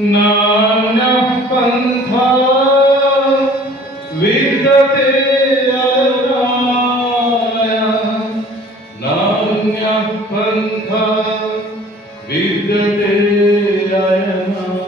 नान्यः पन्था विद्यते अरणाय नान्यः पन्था विद्यते अयनाय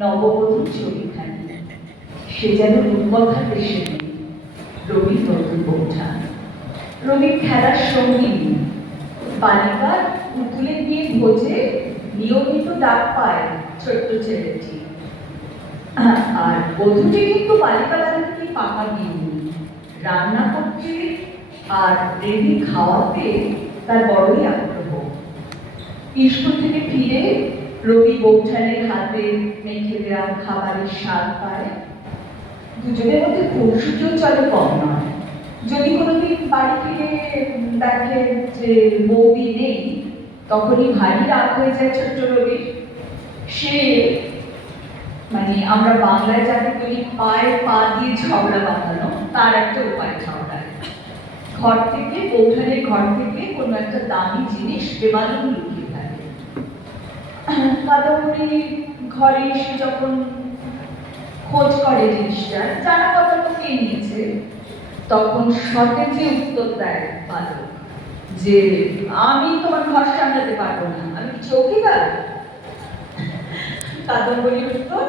নববধূর ছবিখানি সে যেন রূপকথা দেশে নেই। রবির নতুন বৌঠা, রবির খেলার সঙ্গী বালিকার উঠলে গিয়ে ভোজে নিয়মিত ডাক পায় ছোট্ট ছেলেটি। আর বধূটি কিন্তু বালিকা দাদা থেকে পাকা গিয়ে রান্না করতে আর দেবী খাওয়াতে তার বড়ই আগ্রহ। স্কুল থেকে ফিরে রবি বৌঠানের হাতে মেখে দেওয়া খাবারের স্বাদ পায়। দুজনের মধ্যে খুনসুটিও চলে কম নয়। যদি কোনোদিন বাড়ি ফিরে দেখে যে বৌদি নেই, তখনই ভারী রাগ হয়ে যায় ছোট্ট রবির। সে মানে আমরা বাংলায় যাকে বলি পায়ে পা দিয়ে ঝগড়া বাঁধানো, তার একটা উপায় ঝগড়ায়। ঘর থেকে বৌঠানের ঘর থেকে কোনো একটা দামি জিনিস বেমালুম লুকিয়ে থাকে। কাদম্বরী ঘরে এসে যখন খোঁজ করে জিনিসটা, জানা কথা তো কে নিয়েছে, তখন সতে যে উত্তর দেয় বালক যে আমি তোমার ঘর সামলাতে পারবো না, আমি কি চৌকিদার? কাদম্বরীর উত্তর,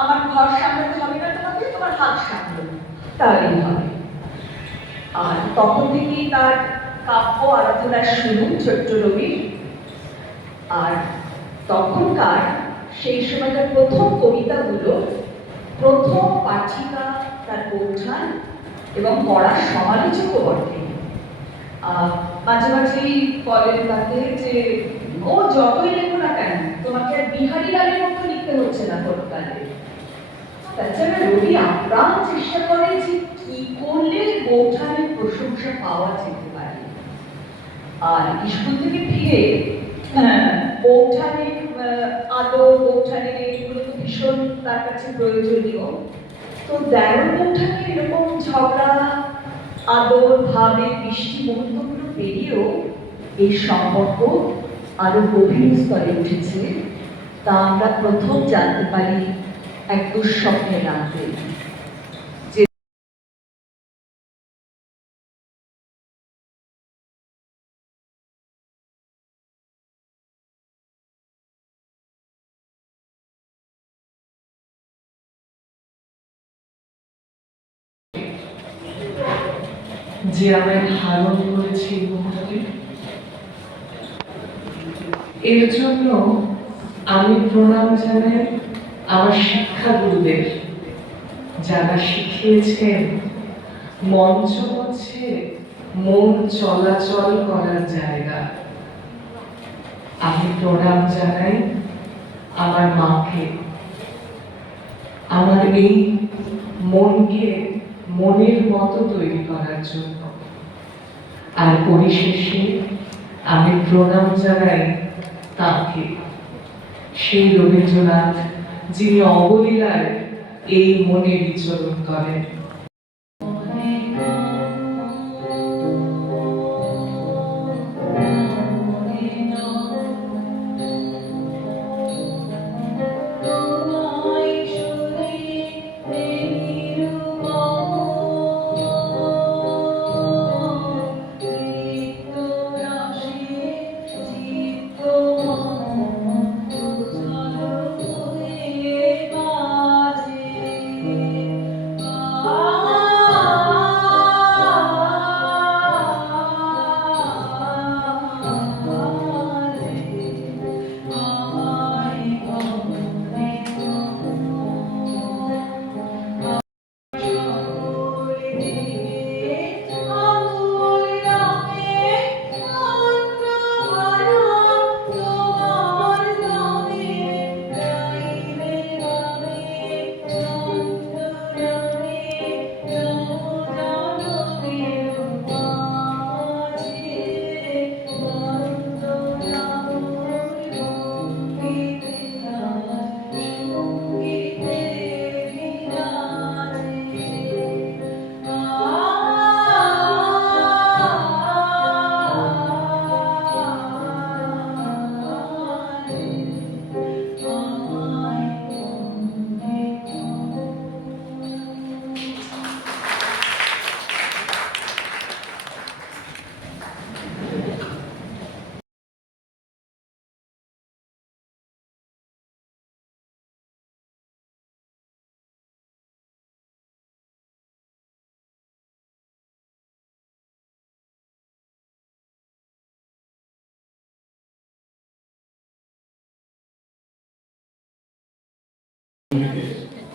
আমার ঘর সামলাতে হবে না তোমাকে, তোমার হাত সামলাতে তাহলেই হবে। আর তখন থেকেই তার কাব্য আরাধনা শুরু ছোট্ট রবির। আর তখনকার সেই সময়কার প্রথম কবিতাগুলো প্রথম পাঠিকা তার বৌঠান এবং পড়ার সমালোচকও বটে। মাঝে মাঝেই বলেন তাকে যে ও যতই লেখো না কেন তোমাকে আর বিহারী লালের মতো লিখতে হচ্ছে না পরকালে। তাছাড়া রবি আপ্রাণ চেষ্টা করে যে কি করলে বৌঠানের প্রশংসা পাওয়া যেতে পারে। আর স্কুল থেকে ফিরে বৌঠানের আদর, বৌঠানের এগুলো তো ভীষণ তার কাছে প্রয়োজনীয়। তো দেওর বৌঠানের এরকম ঝগড়া, আদর, ভাবে, বৃষ্টি মুহূর্তগুলো পেরিয়েও এই সম্পর্ক আরো গভীর স্তরে উঠেছে। তা আমরা প্রথম জানতে পারি এক দুঃস্বপ্নের রাতে। যে আমায় ধারণ করেছে এই মুহূর্তে, এর জন্য আমি প্রণাম জানাই আমার শিক্ষাগুরুদের, যারা শিখিয়েছেন মঞ্চ হচ্ছে মন চলাচল করার জায়গা। আমি প্রণাম জানাই আমার মাকে, আমার এই মনকে মনের মতো তৈরি করার জন্য। আর পরিশেষে আমি প্রণাম জানাই তাকে, সেই রবীন্দ্রনাথ যিনি অবলীলায় এই মনে বিচরণ করেন।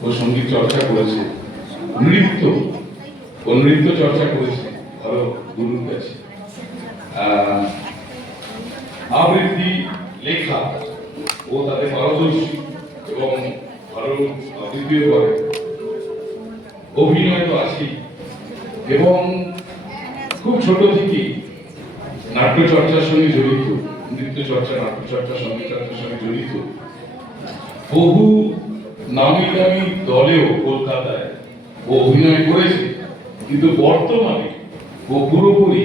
ও সঙ্গীত চর্চা করেছে, নৃত্য চর্চা করেছে, ভালো গুরুর কাছে। আবৃত্তি, লেখা ও তাতে পারদর্শী এবং ভালো আবৃত্তিও করে। অভিনয় তো আছেই, এবং খুব ছোট থেকেই নাট্য চর্চার সঙ্গে জড়িত, নৃত্য চর্চা, নাট্য চর্চা, সঙ্গীত চর্চার সঙ্গে জড়িত। বহু নামি দামি দলেও কলকাতায় ও অভিনয় করেছে, কিন্তু বর্তমানে ও পুরোপুরি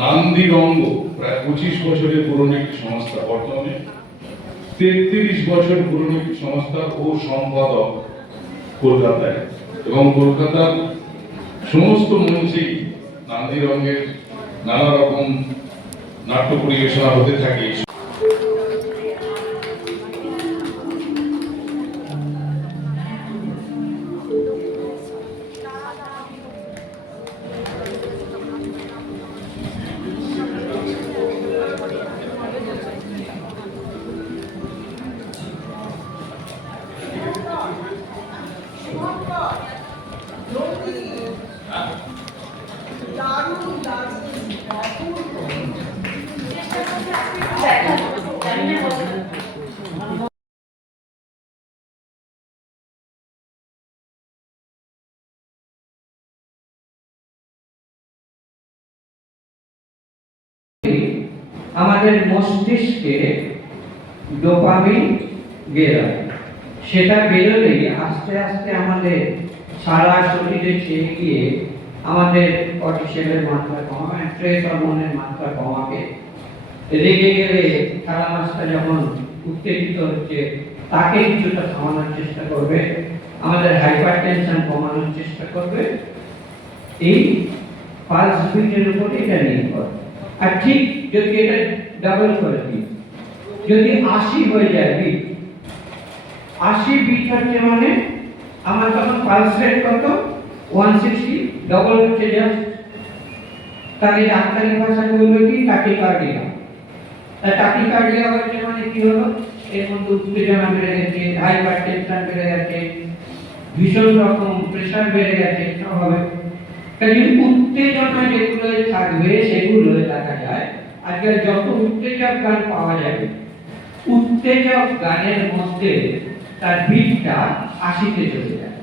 নান্দিরঙ্গ, প্রায় 25 বছরের পুরনো একটি সংস্থা, বর্তমানে 33 বছর পুরনো একটি সংস্থা ও সম্পাদক কলকাতায়, এবং কলকাতার সমস্ত মঞ্চেই নান্দিরঙ্গের নানা রকম নাট্য পরিবেশনা হতে থাকে। আমাদের মস্তিষ্কে ডোপামিন বেরোয়। সেটা বেরোলেই আস্তে আস্তে আমাদের সারা শরীরে চেয়ে গিয়ে আমাদের কর্টিসলের মাত্রা কমাবে, স্ট্রেস হরমোনের মাত্রা কমাবে। রেগে গেলে থালামাসটা যখন উত্তেজিত হচ্ছে তাকে কিছুটা থামানোর চেষ্টা করবে, আমাদের হাইপার টেনশন কমানোর চেষ্টা করবে। এই পালস বিটের উপর এটা নির্ভর। আর ঠিক যদি এটা ডাবল করে দিই, যদি 80 হয়ে যায় বিট, 80 বিট হচ্ছে মানে আমার তখন পালস রেট কত, 160, ডবল হচ্ছে জাস্ট। তাহলে ডাক্তারি ভাষায় বলবে কি টাকিকার্ডিয়া। তা টাকিকার্ডিয়া হচ্ছে মানে কি হলো, এর মধ্যে উত্তেজনা বেড়ে গেছে, হাইপার টেনশন বেড়ে গেছে, ভীষণ রকম প্রেশার বেড়ে গেছে, সব হবে। কাজে উত্তেজনা যেগুলো থাকবে সেগুলো দেখা যায় আজকাল যত উত্তেজক গান পাওয়া যাবে, উত্তেজক গানের মধ্যে তার বিটটা 80-তে চলে যায়।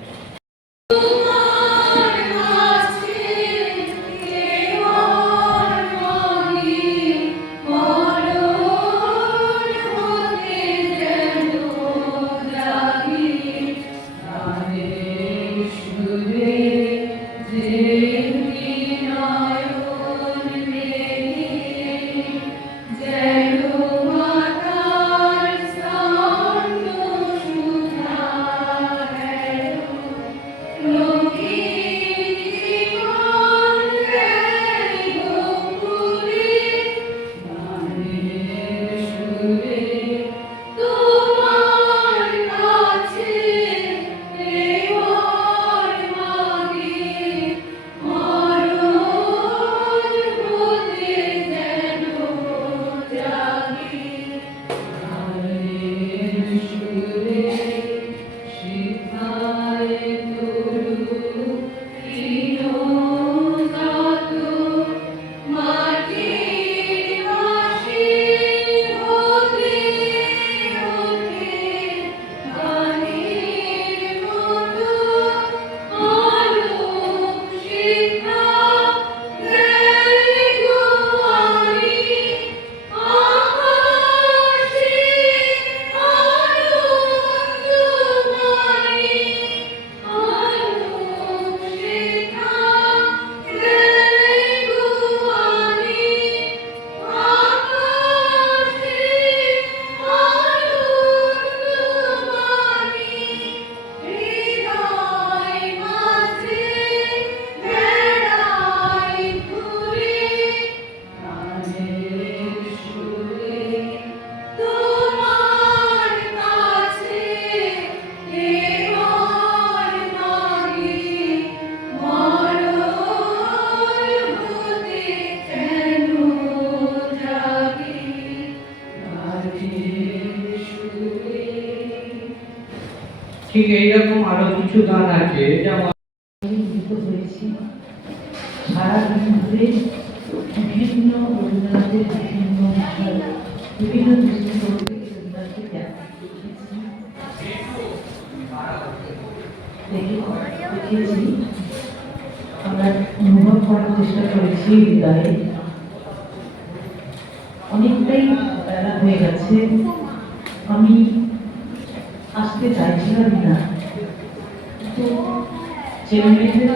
ঠিক এইরকম আরো কিছু গান আছে যেমন হয়েছি সারাদিন ধরে বিভিন্ন রবীন্দ্রনাথের বিভিন্ন বিষয়, বিভিন্ন দৃষ্টিকোণ থেকে রবীন্দ্রনাথকে দেখেছি, আমরা অনুভব করার চেষ্টা করেছি হৃদয়ে। অনেকটাই বেলা হয়ে গেছে, আমি আসতে চাইছিলাম না, তো ছেলেমেয়েদের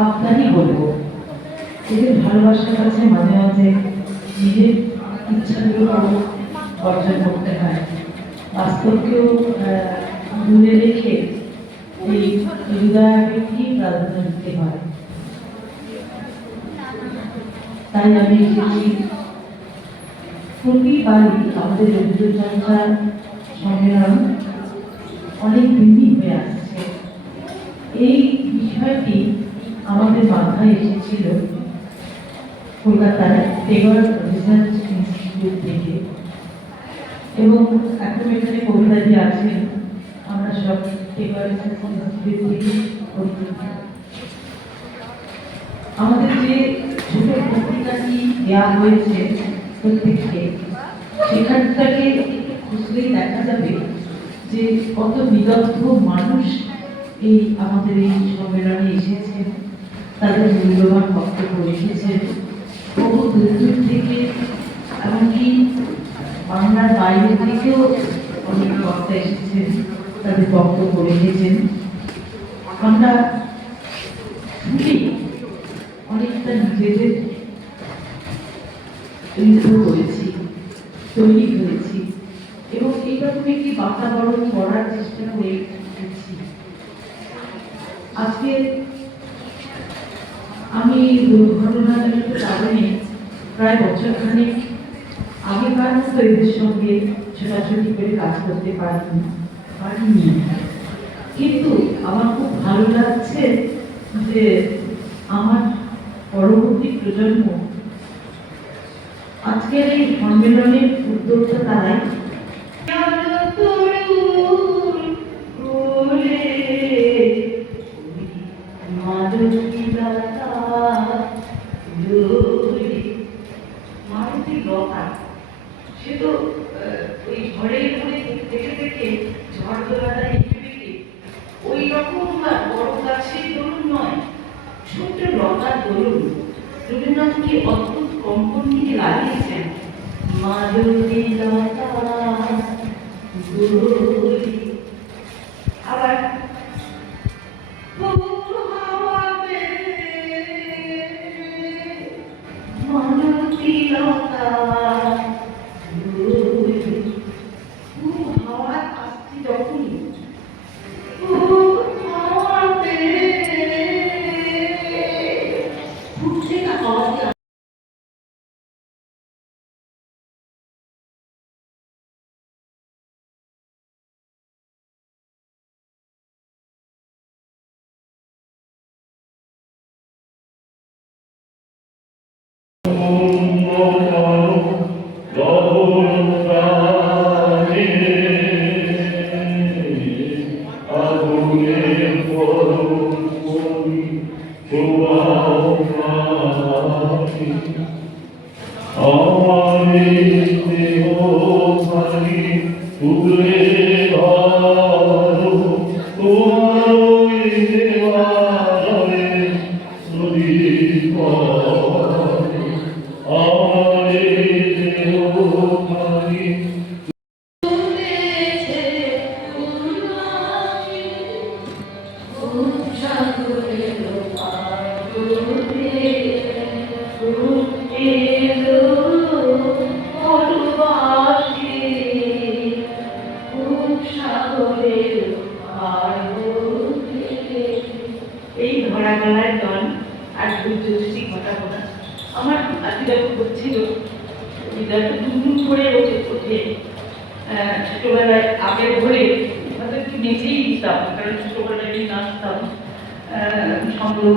আবদারই বলবো, এদের ভালোবাসার কাছে মাঝে মাঝে নিজের ইচ্ছাগুলো অর্জন করতে হয়, বাস্তবকেও দূরে রেখে এই হৃদয়াবেগকেই প্রাধান্য দিতে হয়। তাই আমি এসেছি। প্রতিবারই আমাদের রবীন্দ্রচর্চা সম্মেলন অনেক দিনই হয়ে আসছে। এই বিষয়টি আমাদের মাথায় এসেছিল কলকাতার টেগর রিসার্চ ইনস্টিটিউট থেকে, এবং এখন এখানে কবিতাজি আছেন, আমরা সব টেগর রিসার্চ ইনস্টিটিউট থেকে পরিচিত। আমাদের যে ছোট পত্রিকাটি দেওয়া হয়েছে প্রত্যেককে, সেখানটাকে খুঁজলেই দেখা যাবে যে কত বিদগ্ধ মানুষ এই আমাদের এই সম্মেলনে এসেছেন, তাদের মূল্যবান বক্তব্য রেখেছেন। বহু দূর দূর থেকে এমনকি বাংলার বাইরে থেকেও অনেক বক্তা এসেছেন, তাদের বক্তব্য রেখেছেন। আমরা শুনি অনেকটা নিজেদের করেছি, তৈরি হয়েছি এবং এইরকম একটি বাতাবরণ করার চেষ্টা করেছি। আজকে আমি দুর্ঘটনাজনিত কারণে প্রায় বছরখানেক আগেকার মতো এদের সঙ্গে ছোটাছুটি করে কাজ করতে পারিনি, কিন্তু আমার খুব ভালো লাগছে যে আমার পরবর্তী প্রজন্ম আজকের এই সম্মেলনের উদ্যোক্তা তারাই। সে তো ওই ঝড়ের উপরে দেখে দেখে ঝড় দোলাটা ওই রকম বড় গাছের দরুন নয়, ছোট্ট লতার দরুন রবীন্দ্রনাথ কি অদ্ভুত কম্পন নিয়ে লাগিয়েছেন। মাধুরী লতা আবার মাধুরী লতা হাওয়া আসছে যখনই ফুটছে না হাওয়াতে। এই ধরা গলার গান আর দুর্যোগী ঘটনা আমার আদিরাও করছিল। হৃদয়টা দুমদুম করে ওঠে। ছোটবেলায় আগের ঘরে হয়তো একটু নেচেই দিতাম, কারণ ছোটবেলায় নাচতাম। সংগ্রহ